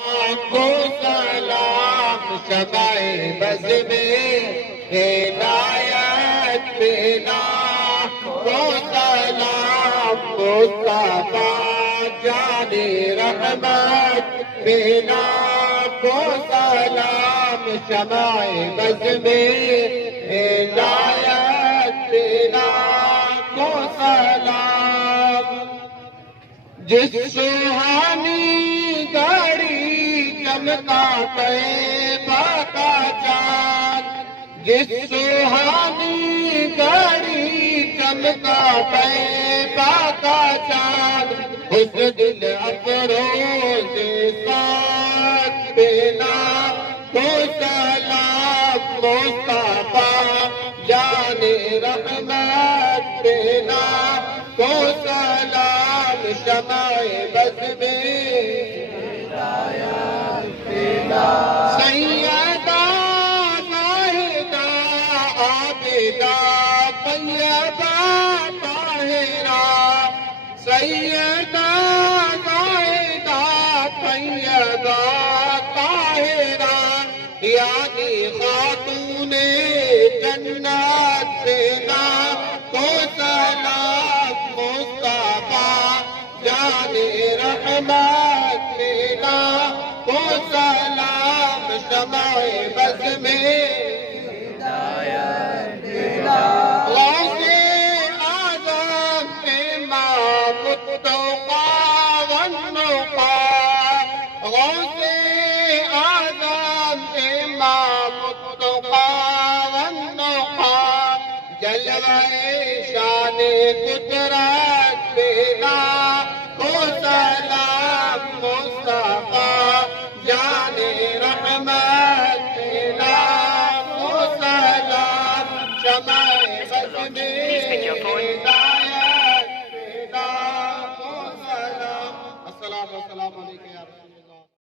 کو سلام شمع بز میں ہدایت بنا کو سلام مصطفیٰ جان رحمت بنا کو سلام شمع بز میں ہدایت بنا کو سلام جس سہانی گاڑی چمکا طیبہ کا چاند جس سہانی گاڑی چمکا طیبہ کا چاند اس دل افروز ساتھ بنا کو سلام مصطفیٰ جان رحمت بنا کو سلام شمع بز میں سیدہ زاہدہ عابدہ طیبہ طاہرہ سیدہ زاہدہ طیبہ طاہرہ یعنی خاتون جنت بنا کو سلام مصطفیٰ جان رحمت بنا کو سلام شمع بز میں غوث اعظم امام التقیٰ والنقیٰ غوث اعظم امام التقیٰ والنقیٰ جلوہ شان قدرت بنا کو سلام مصطفیٰ جان رحمت بنا کو سلام شمع بز میں